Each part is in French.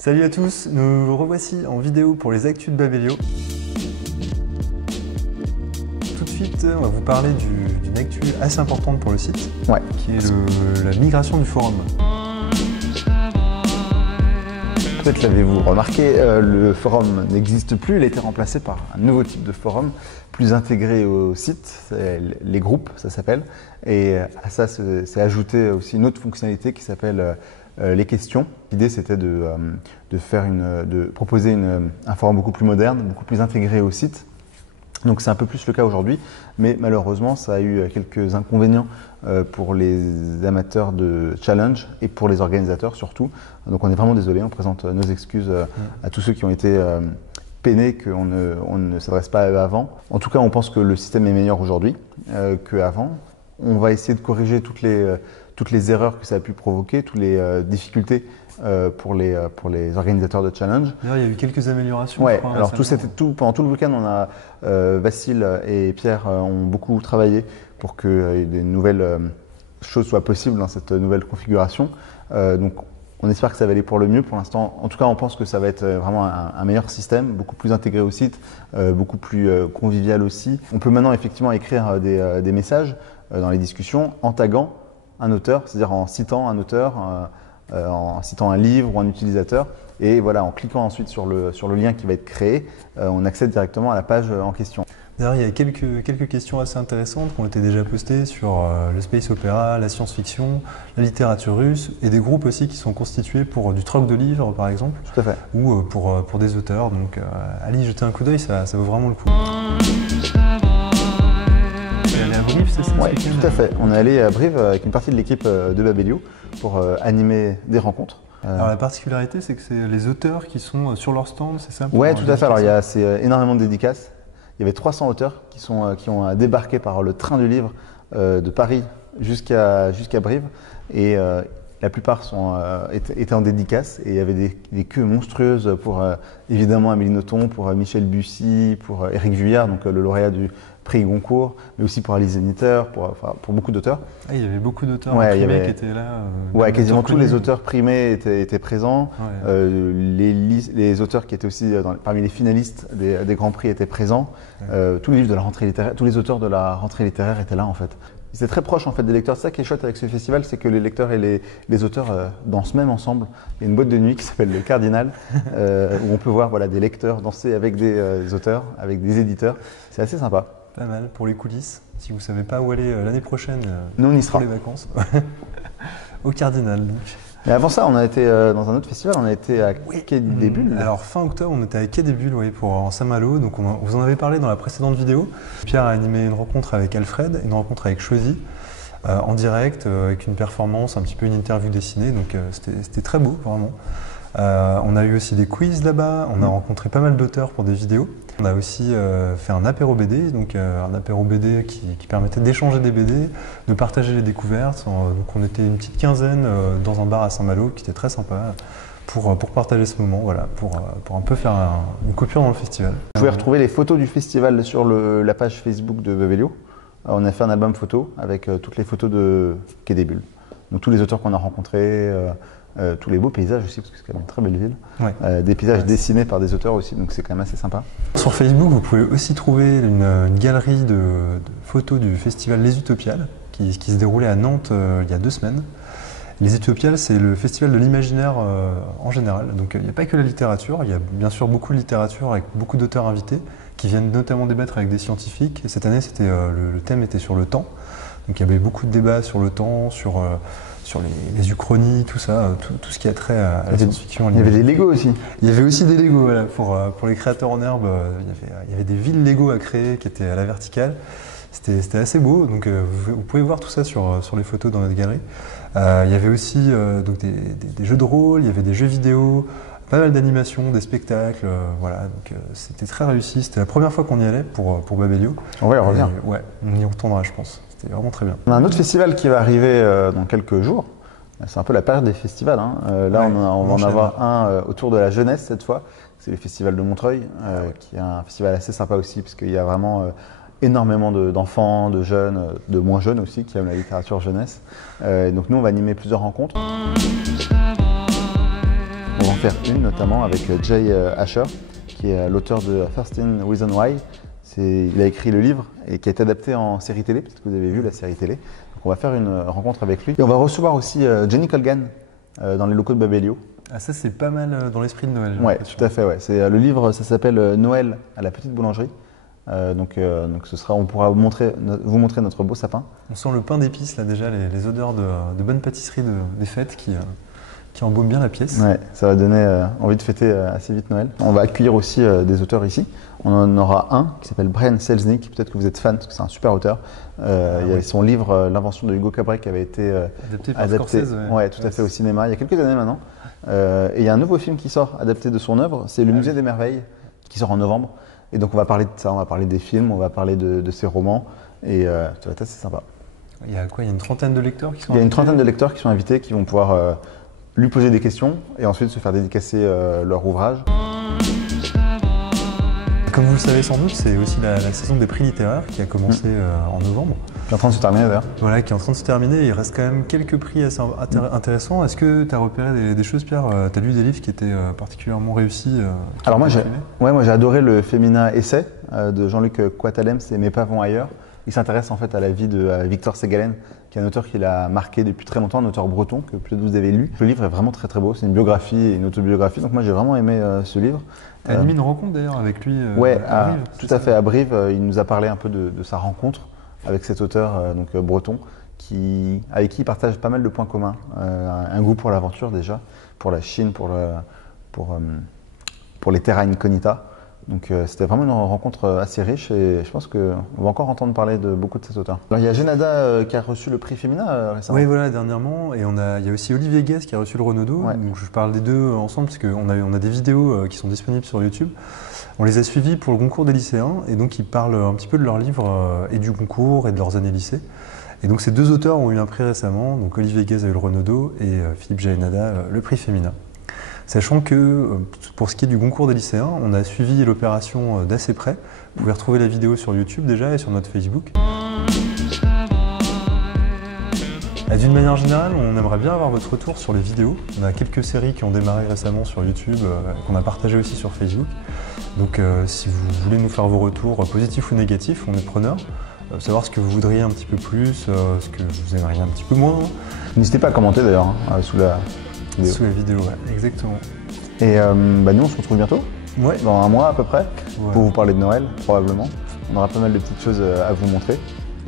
Salut à tous, nous revoici en vidéo pour les actus de Babelio. Tout de suite, on va vous parler d'une actu assez importante pour le site, qui est la migration du forum. Peut-être l'avez-vous remarqué, le forum n'existe plus, il a été remplacé par un nouveau type de forum, plus intégré au site, les groupes ça s'appelle, et à ça c'est ajouté aussi une autre fonctionnalité qui s'appelle les questions. L'idée c'était de proposer un forum beaucoup plus moderne, beaucoup plus intégré au site. Donc c'est un peu plus le cas aujourd'hui, mais malheureusement ça a eu quelques inconvénients pour les amateurs de challenge et pour les organisateurs surtout. Donc on est vraiment désolé, on présente nos excuses à tous ceux qui ont été peinés qu'on ne s'adresse pas à eux avant. En tout cas on pense que le système est meilleur aujourd'hui qu'avant. On va essayer de corriger toutes les erreurs que ça a pu provoquer, toutes les difficultés pour les organisateurs de challenge. D'ailleurs, il y a eu quelques améliorations. Ouais, alors pendant tout le week-end, on a Vassil et Pierre ont beaucoup travaillé pour que des nouvelles choses soient possibles dans cette nouvelle configuration. Donc, on espère que ça va aller pour le mieux. Pour l'instant, en tout cas, on pense que ça va être vraiment un meilleur système, beaucoup plus intégré au site, beaucoup plus convivial aussi. On peut maintenant effectivement écrire des messages dans les discussions en taguant un auteur, c'est-à-dire en citant un auteur, en citant un livre ou un utilisateur, et voilà, en cliquant ensuite sur le lien qui va être créé, on accède directement à la page en question. D'ailleurs, il y a quelques questions assez intéressantes qui ont été déjà postées sur le space opéra, la science-fiction, la littérature russe, et des groupes aussi qui sont constitués pour du troc de livres par exemple, tout à fait, ou pour des auteurs. Donc allez y jeter un coup d'œil, ça vaut vraiment le coup. À Brive, c'est ça? Oui, tout à fait. On est allé à Brive avec une partie de l'équipe de Babelio pour animer des rencontres. Alors la particularité, c'est que c'est les auteurs qui sont sur leur stand, c'est ça? Oui, tout à fait. Alors il y a énormément de dédicaces. Il y avait 300 auteurs qui ont débarqué par le train du livre de Paris jusqu'à Brive. Et la plupart étaient en dédicace. Et il y avait des queues monstrueuses pour évidemment Amélie Nothomb, pour Michel Bussy, pour Éric Vuillard, donc le lauréat du prix Goncourt, mais aussi pour Alice Zeniter, pour beaucoup d'auteurs. Ah, il y avait beaucoup d'auteurs primés qui étaient là. Ouais, quasiment tous les auteurs primés étaient présents. Ouais. Les auteurs qui étaient aussi parmi les finalistes des Grands Prix étaient présents. Ouais. Tous les livres de la rentrée littéraire, tous les auteurs de la rentrée littéraire étaient là en fait. C'est très proche en fait des lecteurs. C'est ça qui est chouette avec ce festival, c'est que les lecteurs et les auteurs dansent même ensemble. Il y a une boîte de nuit qui s'appelle le Cardinal, où on peut voir des lecteurs danser avec des auteurs, avec des éditeurs. C'est assez sympa. Pas mal pour les coulisses. Si vous ne savez pas où aller l'année prochaine, nous on y sera pour les vacances, au Cardinal. Mais avant ça, on a été dans un autre festival, on a été à Quai des Bulles. Alors fin octobre, on était à Quai des Bulles, en Saint-Malo. Donc vous en avez parlé dans la précédente vidéo. Pierre a animé une rencontre avec Alfred, une rencontre avec Chosy, en direct, avec une performance, un petit peu une interview dessinée. Donc c'était très beau, vraiment. On a eu aussi des quiz là-bas, on a rencontré pas mal d'auteurs pour des vidéos. On a aussi fait un apéro BD, donc un apéro BD qui permettait d'échanger des BD, de partager les découvertes. Donc on était une petite quinzaine dans un bar à Saint-Malo qui était très sympa pour partager ce moment, voilà, pour un peu faire une coupure dans le festival. Vous pouvez retrouver les photos du festival sur la page Facebook de Babelio. On a fait un album photo avec toutes les photos de Quai des Bulles. Donc tous les auteurs qu'on a rencontrés, tous les beaux paysages aussi, parce que c'est quand même une très belle ville. Ouais. Des paysages dessinés par des auteurs aussi, donc c'est quand même assez sympa. Sur Facebook, vous pouvez aussi trouver une galerie de photos du festival Les Utopiales, qui se déroulait à Nantes il y a 2 semaines. Les Utopiales, c'est le festival de l'imaginaire en général. Donc il n'y a pas que la littérature, il y a bien sûr beaucoup de littérature avec beaucoup d'auteurs invités qui viennent notamment débattre avec des scientifiques. Et cette année, le thème était sur le temps. Donc il y avait beaucoup de débats sur le temps, sur les uchronies, tout ça, tout ce qui a trait à la science-fiction. Il y avait des Lego aussi. Il y avait aussi des Lego, voilà, pour les créateurs en herbe. Il y avait des villes Lego à créer qui étaient à la verticale. C'était assez beau, donc vous pouvez voir tout ça sur les photos dans notre galerie. Il y avait aussi donc des jeux de rôle, il y avait des jeux vidéo, pas mal d'animations, des spectacles, voilà, donc c'était très réussi. C'était la première fois qu'on y allait pour Babelio. On va y revenir. Ouais, on y retournera, je pense. C'était vraiment très bien. On a un autre festival qui va arriver dans quelques jours. C'est un peu la période des festivals. Hein. Là, on va en avoir un autour de la jeunesse cette fois. C'est le festival de Montreuil, qui est un festival assez sympa aussi, parce qu'il y a vraiment énormément d'enfants, de jeunes, de moins jeunes aussi, qui aiment la littérature jeunesse. Donc nous, on va animer plusieurs rencontres. On va faire une notamment avec Jay Asher, qui est l'auteur de 13 Reasons Why. Il a écrit le livre et qui a été adapté en série télé, peut-être que vous avez vu la série télé. Donc on va faire une rencontre avec lui. Et on va recevoir aussi Jenny Colgan dans les locaux de Babelio. Ah, ça c'est pas mal dans l'esprit de Noël. Oui, tout à fait. Ouais. Le livre, ça s'appelle Noël à la petite boulangerie. Donc on pourra vous montrer notre beau sapin. On sent le pain d'épices là déjà, les odeurs de bonne pâtisserie des fêtes qui embaument bien la pièce. Ouais, ça va donner envie de fêter assez vite Noël. On va accueillir aussi des auteurs ici. On en aura un qui s'appelle Brian Selznick, peut-être que vous êtes fan parce que c'est un super auteur. Il y a son livre L'invention de Hugo Cabret qui avait été adapté tout à fait au cinéma il y a quelques années maintenant. Et il y a un nouveau film qui sort adapté de son œuvre, c'est Le Musée des Merveilles qui sort en novembre. Et donc on va parler de ça, on va parler des films, on va parler de ses romans et ça va être assez sympa. Il y a quoi? Il y a une trentaine de lecteurs qui sont invités? Il y a une trentaine de lecteurs qui sont invités, qui vont pouvoir lui poser des questions et ensuite se faire dédicacer leur ouvrage. Comme vous le savez sans doute, c'est aussi la saison des prix littéraires qui a commencé en novembre. Qui est en train de se terminer d'ailleurs. Voilà, qui est en train de se terminer. Il reste quand même quelques prix assez intéressants. Est-ce que tu as repéré des choses, Pierre? Tu as lu des livres qui étaient particulièrement réussis? Alors moi j'ai adoré le Femina Essai de Jean-Luc Quatalem, c'est Mes pas vont ailleurs. Il s'intéresse en fait à la vie de Victor Ségalen, qui est un auteur qui l'a marqué depuis très longtemps, un auteur breton que peut-être vous avez lu. Le livre est vraiment très très beau, c'est une biographie et une autobiographie, donc moi j'ai vraiment aimé ce livre. Tu as animé une rencontre d'ailleurs avec lui à Brive? Tout à fait, à Brive. Il nous a parlé un peu de sa rencontre avec cet auteur breton, avec qui il partage pas mal de points communs. Un goût pour l'aventure déjà, pour la Chine, pour les terra incognita. Donc c'était vraiment une rencontre assez riche et je pense qu'on va encore entendre parler de beaucoup de ces auteurs. Alors il y a Genada qui a reçu le prix Femina récemment. Oui, voilà, dernièrement. Et il y a aussi Olivier Guès qui a reçu le Renaudot. Ouais. Donc je parle des deux ensemble parce qu'on a des vidéos qui sont disponibles sur YouTube. On les a suivis pour le concours des lycéens et donc ils parlent un petit peu de leurs livres et du concours et de leurs années lycée. Et donc ces deux auteurs ont eu un prix récemment. Donc Olivier Guès a eu le Renaudot et Philippe Jaénada le prix Femina. Sachant que pour ce qui est du concours des lycéens, on a suivi l'opération d'assez près. Vous pouvez retrouver la vidéo sur YouTube déjà et sur notre Facebook. D'une manière générale, on aimerait bien avoir votre retour sur les vidéos. On a quelques séries qui ont démarré récemment sur YouTube, qu'on a partagées aussi sur Facebook. Donc si vous voulez nous faire vos retours positifs ou négatifs, on est preneurs. Savoir ce que vous voudriez un petit peu plus, ce que vous aimeriez un petit peu moins. N'hésitez pas à commenter d'ailleurs sous la vidéo, ouais, exactement. Et nous, on se retrouve bientôt, dans un mois à peu près, pour vous parler de Noël, probablement. On aura pas mal de petites choses à vous montrer.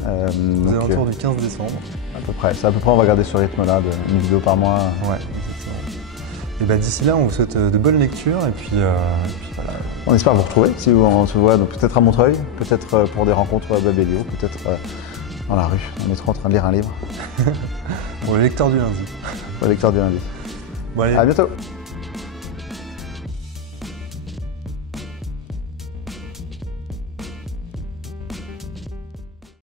Aux alentours du 15 décembre. À peu près. C'est à peu près, on va garder ce rythme-là, une vidéo par mois. Ouais, exactement. Et d'ici là, on vous souhaite de bonnes lectures et puis voilà. On espère vous retrouver, si on se voit peut-être à Montreuil, peut-être pour des rencontres à Babelio, peut-être dans la rue. On est trop en train de lire un livre. Pour le lecteur du lundi. Pour le lecteur du lundi. Bon, allez. À bientôt.